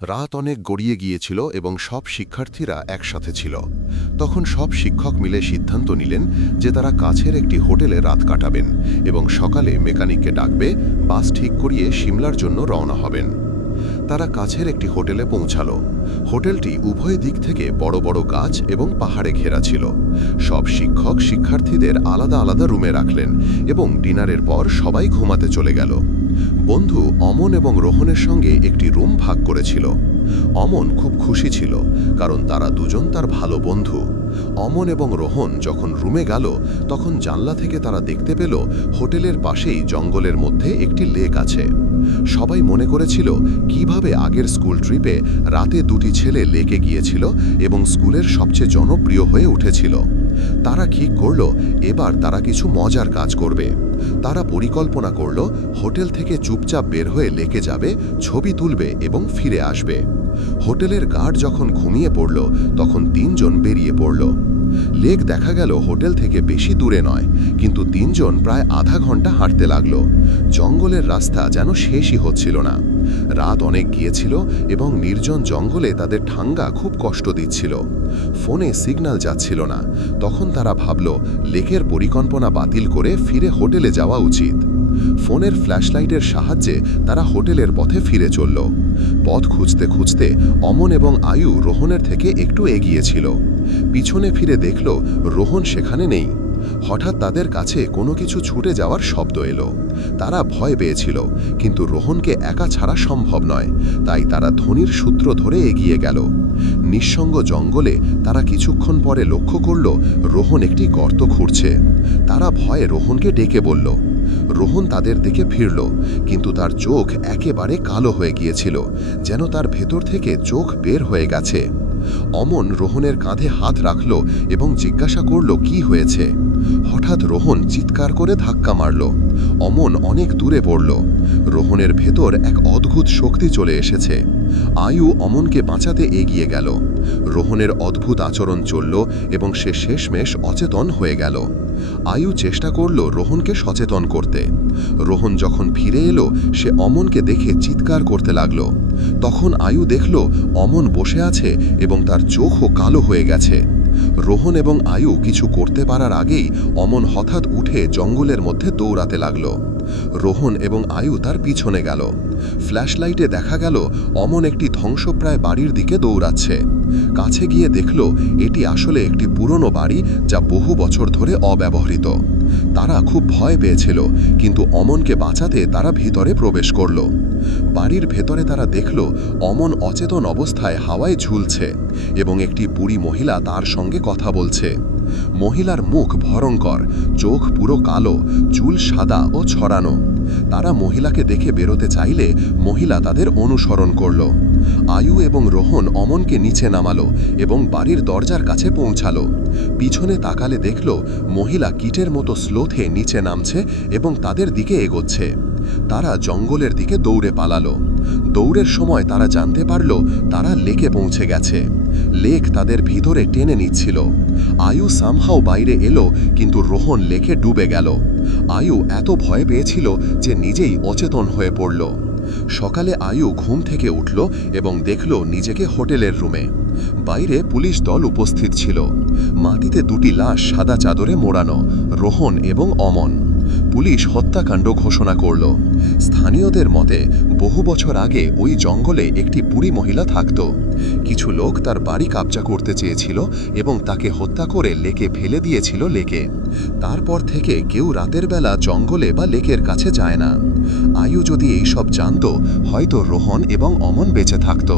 রাত অনেক গড়িয়ে গিয়েছিল এবং সব শিক্ষার্থীরা একসাথে ছিল। তখন সব শিক্ষক মিলে সিদ্ধান্ত নিলেন যে তারা কাছের একটি হোটেলে রাত কাটাবেন এবং সকালে মেকানিককে ডাকবে, বাস ঠিক করিয়ে সিমলার জন্য রওনা হবেন। তারা কাছের একটি হোটেলে পৌঁছালো। হোটেলটি উভয় দিক থেকে বড় বড় গাছ এবং পাহাড়ে ঘেরা ছিল। সব শিক্ষক শিক্ষার্থীদের আলাদা আলাদা রুমে রাখলেন এবং ডিনারের পর সবাই ঘুমাতে চলে গেল। বন্ধু অমন এবং রোহনের সঙ্গে একটি রুম ভাগ করেছিল। অমন খুব খুশি ছিল, কারণ তারা দুজন তার ভালো বন্ধু। অমন এবং রোহন যখন রুমে গেল, তখন জানলা থেকে তারা দেখতে পেল হোটেলের পাশেই জঙ্গলের মধ্যে একটি লেক আছে। সবাই মনে করেছিল কিভাবে আগের স্কুল ট্রিপে রাতে দুটি ছেলে লেকে গিয়েছিল এবং স্কুলের সবচেয়ে জনপ্রিয় হয়ে উঠেছিল। তারা ঠিক করল এবার তারা কিছু মজার কাজ করবে। তারা পরিকল্পনা করল হোটেল থেকে চুপচাপ বের হয়ে লেকে যাবে, ছবি তুলবে এবং ফিরে আসবে। হোটেলের গার্ড যখন ঘুমিয়ে পড়ল, তখন তিনজন বেরিয়ে পড়ল। লেক দেখা গেল হোটেল থেকে বেশি দূরে নয়, কিন্তু তিনজন প্রায় আধা ঘন্টা হাঁটতে লাগল। জঙ্গলের রাস্তা যেন শেষই হচ্ছিল না। রাত অনেক গিয়েছিল এবং নির্জন জঙ্গলে তাদের ঠান্ডা খুব কষ্ট দিচ্ছিল। ফোনে সিগন্যাল যাচ্ছিল না। তখন তারা ভাবল লেকের পরিকল্পনা বাতিল করে ফিরে হোটেলে যাওয়া উচিত। ফোনের ফ্ল্যাশলাইটের সাহায্যে তারা হোটেলের পথে ফিরে চলল। পথ খুঁজতে খুঁজতে অমন এবং আয়ু রোহনের থেকে একটু এগিয়েছিল। পিছনে ফিরে দেখল রোহন সেখানে নেই। হঠাৎ তাদের কাছে কোনো কিছু ছুটে যাওয়ার শব্দ এলো। তারা ভয় পেয়েছিল, কিন্তু রোহনকে একা ছাড়া সম্ভব নয়, তাই তারা ধ্বনির সূত্র ধরে এগিয়ে গেল। নিঃসঙ্গ জঙ্গলে তারা কিছুক্ষণ পরে লক্ষ্য করল রোহন একটি গর্ত খুঁড়ছে। তারা ভয়ে রোহনকে ডেকে বলল। রোহন তাদের দিকে ফিরল, কিন্তু তার চোখ একেবারে কালো হয়ে গিয়েছিল, যেন তার ভেতর থেকে চোখ বের হয়ে গেছে। অমন রোহনের কাঁধে হাত রাখল এবং জিজ্ঞাসা করল কি হয়েছে। হঠাৎ রোহন চিৎকার করে ধাক্কা মারল। অমন অনেক দূরে পড়ল। রোহনের ভেতর এক অদ্ভুত শক্তি চলে এসেছে। আয়ু অমনকে বাঁচাতে এগিয়ে গেল। রোহনের অদ্ভুত আচরণ চলল এবং সে শেষমেশ অচেতন হয়ে গেল। আয়ু চেষ্টা করল রোহনকে সচেতন করতে। রোহন যখন ফিরে এলো, সে অমনকে দেখে চিৎকার করতে লাগল। তখন আয়ু দেখল অমন বসে আছে এবং তার চোখও কালো হয়ে গেছে। রোহন এবং আয়ু কিছু করতে পারার আগেই অমন হঠাৎ উঠে জঙ্গলের মধ্যে দৌড়াতে লাগল। রোহন এবং আয়ু তার পিছনে গেল। ফ্ল্যাশলাইটে দেখা গেল অমন একটি ধ্বংসপ্রায় বাড়ির দিকে দৌড়াচ্ছে। কাছে গিয়ে দেখল এটি আসলে একটি পুরনো বাড়ি, যা বহু বছর ধরে অব্যবহৃত। তারা খুব ভয় পেয়েছিল, কিন্তু অমনকে বাঁচাতে তারা ভিতরে প্রবেশ করল। বাড়ির ভেতরে তারা দেখল অমন অচেতন অবস্থায় হাওয়ায় ঝুলছে এবং একটি বুড়ি মহিলা তার সঙ্গে কথা বলছে। মহিলার মুখ ভয়ঙ্কর, চোখ পুরো কালো, চুল সাদা ও ছড়ানো। তারা মহিলাকে দেখে বেরোতে চাইলে মহিলা তাদের অনুসরণ করল। আয়ু এবং রোহন অমনকে নিচে নামালো এবং বাড়ির দরজার কাছে পৌঁছালো। পিছনে তাকালে দেখল মহিলা কীটের মতো স্লোথে নিচে নামছে এবং তাদের দিকে এগোচ্ছে। তারা জঙ্গলের দিকে দৌড়ে পালালো। দৌড়ের সময় তারা জানতে পারল তারা লেকে পৌঁছে গেছে। লেক তাদের ভিতরে টেনে নিচ্ছিল। আয়ু সামহাও বাইরে এলো, কিন্তু রোহন লেকে ডুবে গেল। আয়ু এত ভয় পেয়েছিল যে নিজেই অচেতন হয়ে পড়ল। সকালে আয়ু ঘুম থেকে উঠল এবং দেখল নিজেকে হোটেলের রুমে। বাইরে পুলিশ দল উপস্থিত ছিল। মাটিতে দুটি লাশ সাদা চাদরে মোড়ানো, রোহন এবং অমন। পুলিশ হত্যাকাণ্ড ঘোষণা করল। স্থানীয়দের মতে বহু বছর আগে ওই জঙ্গলে একটি বুড়ি মহিলা থাকত। কিছু লোক তার বাড়ি কবজা করতে চেয়েছিল এবং তাকে হত্যা করে লেকে ফেলে দিয়েছিল লেকে। তারপর থেকে কেউ রাতের বেলা জঙ্গলে বা লেকের কাছে যায় না। আয়ু যদি এইসব জানত, হয়তো রোহন এবং অমন বেঁচে থাকত।